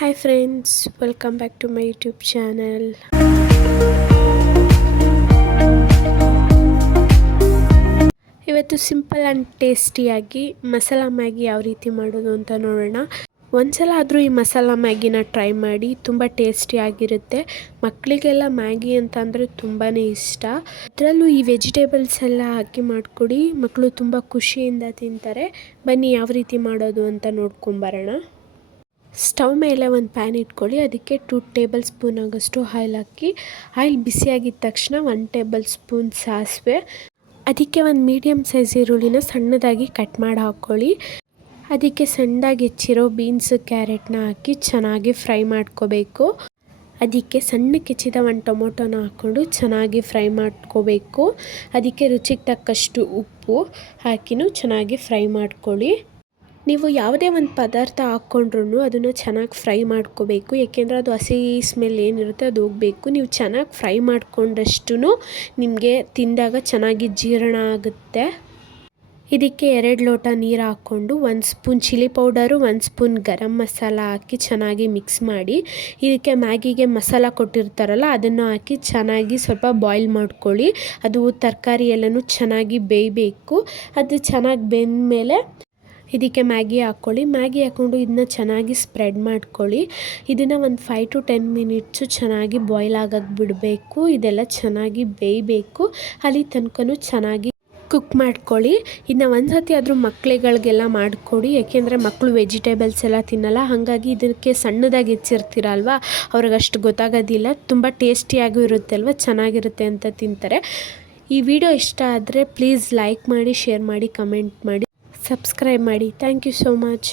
Hi friends, welcome back to my YouTube channel. ಇವತ್ತು simple and ಟೇಸ್ಟಿಯಾಗಿ masala Maggi ಯಾವ ರೀತಿ ಮಾಡೋದು ಅಂತ ನೋಡೋಣ. ಒಂದ್ಸಲ ಆದರೂ ಈ ಮಸಾಲ ಮ್ಯಾಗಿನ ಟ್ರೈ ಮಾಡಿ, ತುಂಬ ಟೇಸ್ಟಿಯಾಗಿರುತ್ತೆ. ಮಕ್ಕಳಿಗೆಲ್ಲ ಮ್ಯಾಗಿ ಅಂತ ಅಂದರೆ ತುಂಬಾ ಇಷ್ಟ. ಅದರಲ್ಲೂ ಈ ವೆಜಿಟೇಬಲ್ಸ್ ಎಲ್ಲ ಹಾಕಿ ಮಾಡಿಕೊಡಿ, ಮಕ್ಕಳು ತುಂಬ ಖುಷಿಯಿಂದ ತಿಂತಾರೆ. ಬನ್ನಿ ಯಾವ ರೀತಿ ಮಾಡೋದು ಅಂತ ನೋಡ್ಕೊಂಬರೋಣ. ಸ್ಟವ್ ಮೇಲೆ ಒಂದು ಪ್ಯಾನ್ ಇಟ್ಕೊಳ್ಳಿ. ಅದಕ್ಕೆ 2 ಟೇಬಲ್ ಸ್ಪೂನ್ ಆಗೋಷ್ಟು ಆಯಿಲ್ ಹಾಕಿ, ಆಯಿಲ್ ಬಿಸಿಯಾಗಿದ್ದ ತಕ್ಷಣ 1 ಟೇಬಲ್ ಸ್ಪೂನ್ ಸಾಸಿವೆ, ಅದಕ್ಕೆ ಒಂದು ಮೀಡಿಯಮ್ ಸೈಜ್ ಈರುಳ್ಳಿನ ಸಣ್ಣದಾಗಿ ಕಟ್ ಮಾಡಿ ಹಾಕ್ಕೊಳ್ಳಿ. ಅದಕ್ಕೆ ಸಣ್ಣದಾಗಿ ಹೆಚ್ಚಿರೋ ಬೀನ್ಸ್ ಕ್ಯಾರೆಟ್ನ ಹಾಕಿ ಚೆನ್ನಾಗಿ ಫ್ರೈ ಮಾಡ್ಕೋಬೇಕು. ಅದಕ್ಕೆ ಸಣ್ಣಕ್ಕೆ ಹೆಚ್ಚಿದ 1 ಟೊಮೊಟೊನ ಹಾಕ್ಕೊಂಡು ಚೆನ್ನಾಗಿ ಫ್ರೈ ಮಾಡ್ಕೋಬೇಕು. ಅದಕ್ಕೆ ರುಚಿಗೆ ತಕ್ಕಷ್ಟು ಉಪ್ಪು ಹಾಕಿನೂ ಚೆನ್ನಾಗಿ ಫ್ರೈ ಮಾಡ್ಕೊಳ್ಳಿ. ನೀವು ಯಾವುದೇ ಒಂದು ಪದಾರ್ಥ ಹಾಕ್ಕೊಂಡ್ರೂ ಅದನ್ನು ಚೆನ್ನಾಗಿ ಫ್ರೈ ಮಾಡ್ಕೋಬೇಕು, ಏಕೆಂದರೆ ಅದು ಹಸಿ ಸ್ಮೆಲ್ ಏನಿರುತ್ತೆ ಅದು ಹೋಗಬೇಕು. ನೀವು ಚೆನ್ನಾಗಿ ಫ್ರೈ ಮಾಡ್ಕೊಂಡಷ್ಟು ನಿಮಗೆ ತಿಂದಾಗ ಚೆನ್ನಾಗಿ ಜೀರ್ಣ ಆಗುತ್ತೆ. ಇದಕ್ಕೆ 2 ಲೋಟ ನೀರು ಹಾಕ್ಕೊಂಡು 1 spoon chilli powder, 1 spoon garam masala ಹಾಕಿ ಚೆನ್ನಾಗಿ ಮಿಕ್ಸ್ ಮಾಡಿ, ಇದಕ್ಕೆ ಮ್ಯಾಗಿಗೆ ಮಸಾಲ ಕೊಟ್ಟಿರ್ತಾರಲ್ಲ ಅದನ್ನು ಹಾಕಿ ಚೆನ್ನಾಗಿ ಸ್ವಲ್ಪ ಬಾಯ್ಲ್ ಮಾಡ್ಕೊಳ್ಳಿ. ಅದು ತರಕಾರಿ ಎಲ್ಲನೂ ಚೆನ್ನಾಗಿ ಬೇಯಬೇಕು. ಅದು ಚೆನ್ನಾಗಿ ಬೆಂದ ಮೇಲೆ ಇದಕ್ಕೆ ಮ್ಯಾಗಿ ಹಾಕ್ಕೊಳ್ಳಿ. ಮ್ಯಾಗಿ ಹಾಕ್ಕೊಂಡು ಇದನ್ನ ಚೆನ್ನಾಗಿ ಸ್ಪ್ರೆಡ್ ಮಾಡ್ಕೊಳ್ಳಿ. ಇದನ್ನು ಒಂದು 5 to 10 ಮಿನಿಟ್ಸು ಚೆನ್ನಾಗಿ ಬಾಯ್ಲ್ ಆಗೋಕ್ಕೆ ಬಿಡಬೇಕು. ಇದೆಲ್ಲ ಚೆನ್ನಾಗಿ ಬೇಯಬೇಕು. ಅಲ್ಲಿ ತನಕನೂ ಚೆನ್ನಾಗಿ ಕುಕ್ ಮಾಡ್ಕೊಳ್ಳಿ. ಇನ್ನು ಒಂದು ಸತಿ ಆದರೂ ಮಕ್ಕಳುಗಳಿಗೆಲ್ಲ ಮಾಡಿಕೊಡಿ, ಏಕೆಂದರೆ ಮಕ್ಕಳು ವೆಜಿಟೇಬಲ್ಸ್ ಎಲ್ಲ ತಿನ್ನಲ್ಲ. ಹಾಗಾಗಿ ಇದಕ್ಕೆ ಸಣ್ಣದಾಗಿ ಹೆಚ್ಚಿರ್ತೀರಲ್ವ, ಅವ್ರಿಗಷ್ಟು ಗೊತ್ತಾಗೋದಿಲ್ಲ. ತುಂಬ ಟೇಸ್ಟಿಯಾಗೂ ಇರುತ್ತೆ ಅಲ್ವ, ಚೆನ್ನಾಗಿರುತ್ತೆ ಅಂತ ತಿಂತಾರೆ. ಈ ವಿಡಿಯೋ ಇಷ್ಟ ಆದರೆ ಪ್ಲೀಸ್ ಲೈಕ್ ಮಾಡಿ, ಶೇರ್ ಮಾಡಿ, ಕಮೆಂಟ್ ಮಾಡಿ, ಸಬ್ಸ್ಕ್ರೈಬ್ ಮಾಡಿ. Thank you so much.